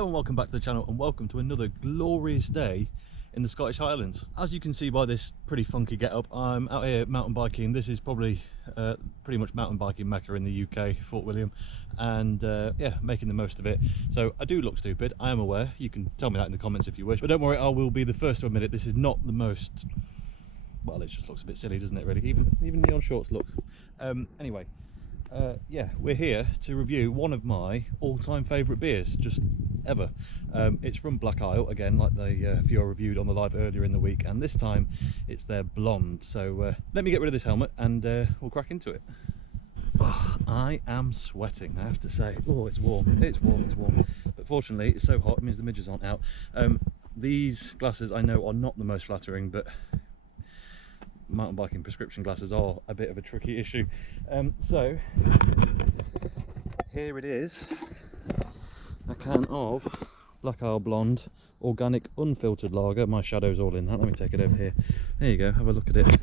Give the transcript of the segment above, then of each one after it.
Hello and welcome back to the channel, and welcome to another glorious day in the Scottish Highlands. As you can see by this pretty funky get-up, I'm out here mountain biking. This is probably pretty much mountain biking mecca in the UK, Fort William, and yeah, making the most of it. So I do look stupid, I am aware. You can tell me that in the comments if you wish, but don't worry, I will be the first to admit it. This is not the most, well, it just looks a bit silly, doesn't it, really? Even neon shorts look. Anyway, yeah, we're here to review one of my all-time favourite beers, just ever. It's from Black Isle, again, like the few I reviewed on the live earlier in the week, and this time it's their blonde. So let me get rid of this helmet and we'll crack into it. Oh, I am sweating, I have to say. Oh, it's warm, it's warm, it's warm. But fortunately, it's so hot, it means the midges aren't out. These glasses I know are not the most flattering, but mountain biking prescription glasses are a bit of a tricky issue. So here it is, a can of Black Isle Blonde organic unfiltered lager. My shadow's all in that. Let me take it over here. There you go, have a look at it.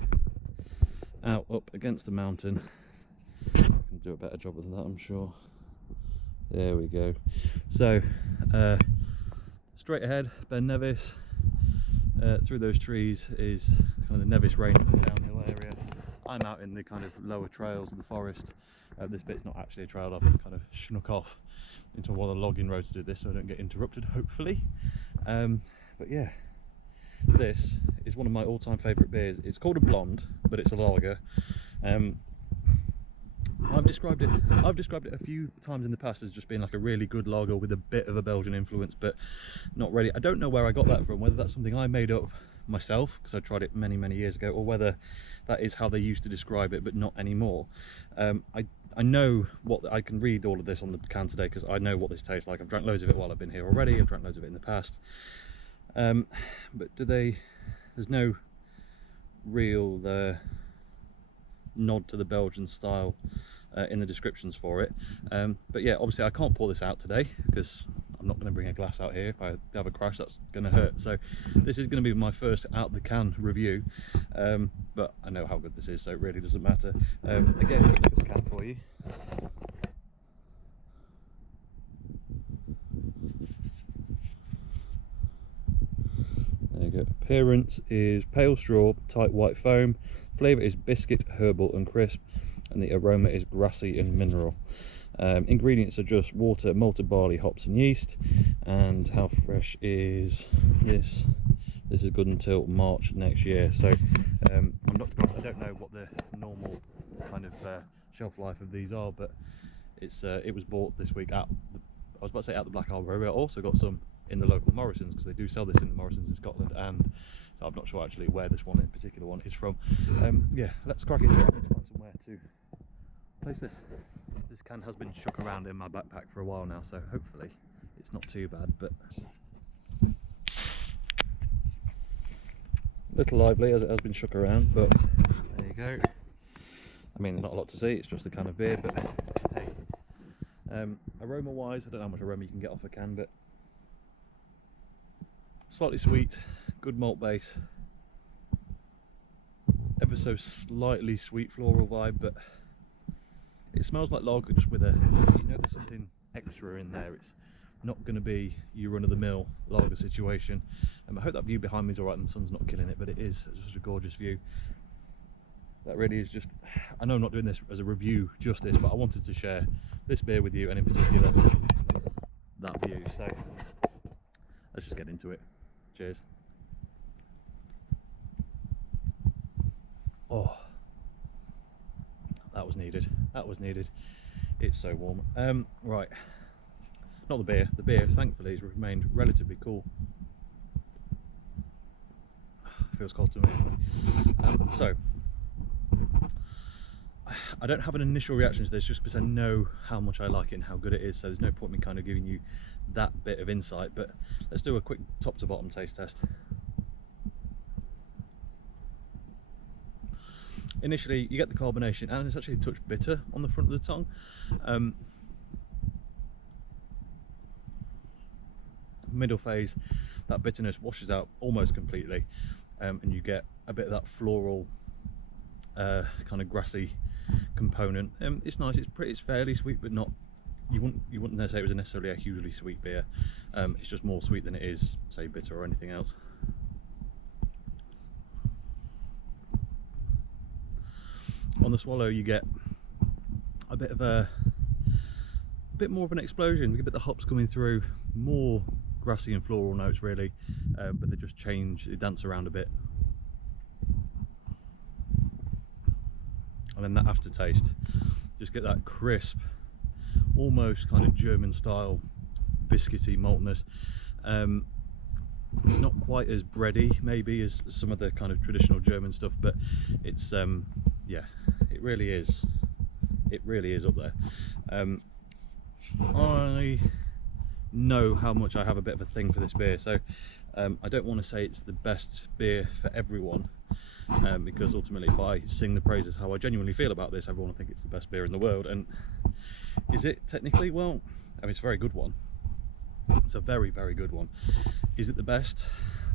Out up against the mountain. I can do a better job than that, I'm sure. There we go. So straight ahead, Ben Nevis. Through those trees is kind of the Nevis Range downhill area. I'm out in the kind of lower trails of the forest. This bit's not actually a trail. I've kind of snuck off into one of the logging roads to do this so I don't get interrupted, hopefully. But yeah, this is one of my all-time favourite beers. It's called a blonde, but it's a lager. I've described it a few times in the past as just being like a really good lager with a bit of a Belgian influence, but not really. I don't know where I got that from, whether that's something I made up myself because I tried it many years ago, or whether that is how they used to describe it but not anymore. I know what, I can read all of this on the can today because I know what this tastes like. I've drank loads of it while I've been here already. I've drank loads of it in the past, but there's no real nod to the Belgian style in the descriptions for it. But yeah, obviously I can't pour this out today because I'm not going to bring a glass out here. If I have a crash, that's going to hurt. So this is going to be my first out the can review, but I know how good this is, so it really doesn't matter. Again, look at this can for you. There you go. Appearance is pale straw, tight white foam. Flavour is biscuit, herbal and crisp, and the aroma is grassy and mineral. Ingredients are just water, malted barley, hops and yeast. And how fresh is this? This is good until March next year. So I don't know what the normal kind of shelf life of these are, but it was bought this week at I was about to say at the Black Isle Brewery. I also got some in the local Morrisons because they do sell this in the Morrisons in Scotland, and so I'm not sure actually where this one in particular one is from. Yeah, let's crack into it. I need to find somewhere to place this. This can has been shook around in my backpack for a while now, so hopefully it's not too bad, but a little lively as it has been shook around, but there you go. I mean, not a lot to see, it's just a can of beer, but hey. Aroma wise, I don't know how much aroma you can get off a can, but slightly sweet, good malt base, ever so slightly sweet floral vibe, but it smells like lager just with there's something extra in there. It's not going to be your run-of-the-mill lager situation. I hope that view behind me is alright and the sun's not killing it, but it is such a gorgeous view. That really is just, I know I'm not doing this as a review justice, but I wanted to share this beer with you, and in particular that view. So let's just get into it. Cheers. Oh, that was needed. That was needed. It's so warm. Right, not the beer. The beer, thankfully, has remained relatively cool. Feels cold to me. So I don't have an initial reaction to this just because I know how much I like it and how good it is, so there's no point in me kind of giving you that bit of insight, but let's do a quick top to bottom taste test. Initially you get the carbonation and it's actually a touch bitter on the front of the tongue. Middle phase, that bitterness washes out almost completely, and you get a bit of that floral kind of grassy component. It's nice, it's fairly sweet but not you wouldn't say it was necessarily a hugely sweet beer. It's just more sweet than it is, say, bitter or anything else. On the swallow, you get a bit more of an explosion. We get the hops coming through, more grassy and floral notes really, but they just change, they dance around a bit. And then that aftertaste, just get that crisp, almost kind of German style biscuity maltness. It's not quite as bready maybe as some of the kind of traditional German stuff, but it's yeah, it really is up there. I know how much I have a bit of a thing for this beer, so I don't want to say it's the best beer for everyone, because ultimately if I sing the praises how I genuinely feel about this, everyone will think it's the best beer in the world. And is it technically? Well, I mean, it's a very good one. It's a very, very good one. Is it the best?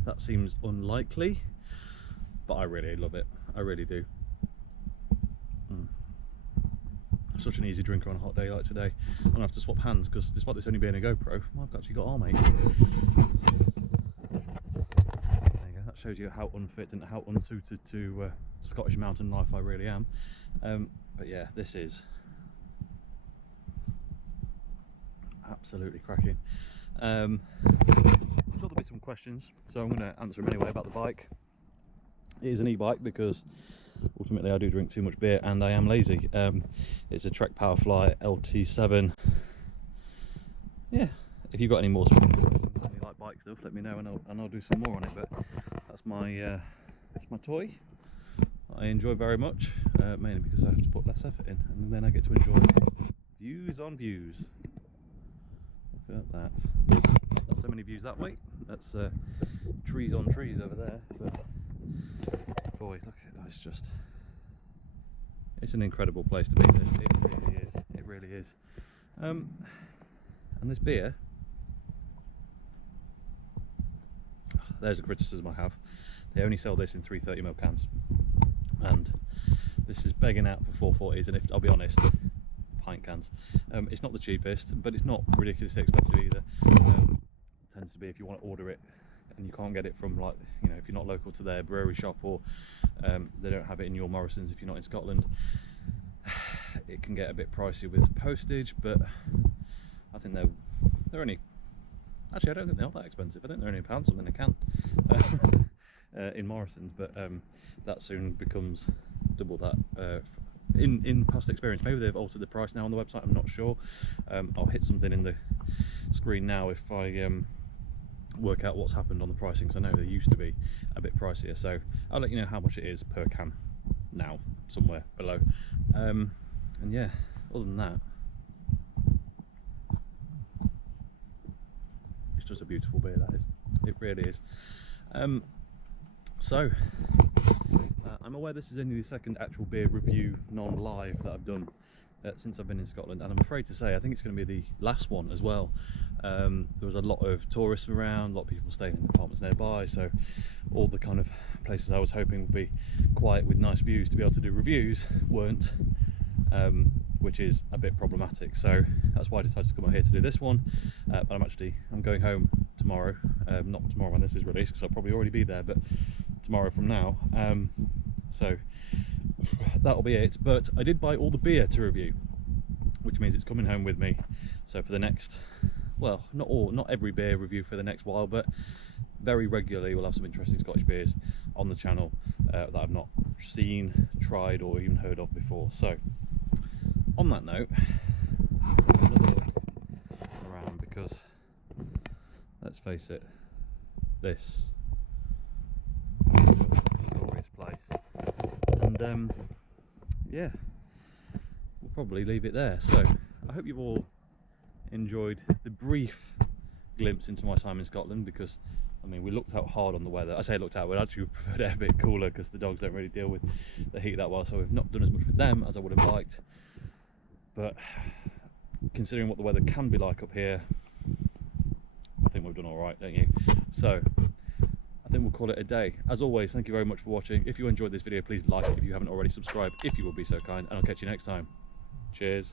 That seems unlikely, but I really love it. I really do. Such an easy drinker on a hot day like today. I'm gonna have to swap hands because despite this only being a GoPro, I've actually got arm ache. There you go. That shows you how unfit and how unsuited to Scottish mountain life I really am. But yeah, this is absolutely cracking. I'm sure there'll be some questions, so I'm going to answer them anyway about the bike. It is an e-bike because ultimately I do drink too much beer and I am lazy. It's a Trek Powerfly LT7. Yeah, if you've got any more questions, you like bike stuff, let me know and I'll do some more on it. But that's my toy. I enjoy very much, mainly because I have to put less effort in, and then I get to enjoy views on views. Look at that. Not so many views that way. That's trees on trees over there. But boy, look at that. It's an incredible place to be. It really is. It really is. And this beer, there's a criticism I have. They only sell this in 330ml cans, and this is begging out for 440s. And if I'll be honest, pint cans. It's not the cheapest, but it's not ridiculously expensive either. It tends to be if you want to order it and you can't get it from, like, you know, if you're not local to their brewery shop, or they don't have it in your Morrison's if you're not in Scotland, it can get a bit pricey with postage. But I think they're only, actually I don't think they're not that expensive. I think they're only £1 something a can in Morrison's, but that soon becomes double that. In past experience, maybe they've altered the price now on the website, I'm not sure. I'll hit something in the screen now if I work out what's happened on the pricing, because I know they used to be a bit pricier, so I'll let you know how much it is per can now, somewhere below. And yeah, other than that, it's just a beautiful beer, that is. It really is. I'm aware this is only the second actual beer review non-live that I've done since I've been in Scotland, and I'm afraid to say I think it's going to be the last one as well. There was a lot of tourists around, a lot of people staying in apartments nearby, so all the kind of places I was hoping would be quiet with nice views to be able to do reviews weren't, which is a bit problematic. So that's why I decided to come out here to do this one. But I'm going home tomorrow, not tomorrow when this is released because I'll probably already be there, but tomorrow from now. So that'll be it. But I did buy all the beer to review, which means it's coming home with me. So for the next, well, not every beer review for the next while, but very regularly we'll have some interesting Scottish beers on the channel that I've not seen, tried, or even heard of before. So on that note, another look around, because let's face it, this is just a glorious place. And yeah, we'll probably leave it there. So I hope you've all enjoyed the brief glimpse into my time in Scotland, because I mean, we looked out hard on the weather. I say looked out, we'd actually preferred it a bit cooler because the dogs don't really deal with the heat that well, so we've not done as much with them as I would have liked. But considering what the weather can be like up here, I think we've done all right, don't you? So I think we'll call it a day. As always, thank you very much for watching. If you enjoyed this video, please like it if you haven't already. Subscribe if you will be so kind, and I'll catch you next time. Cheers.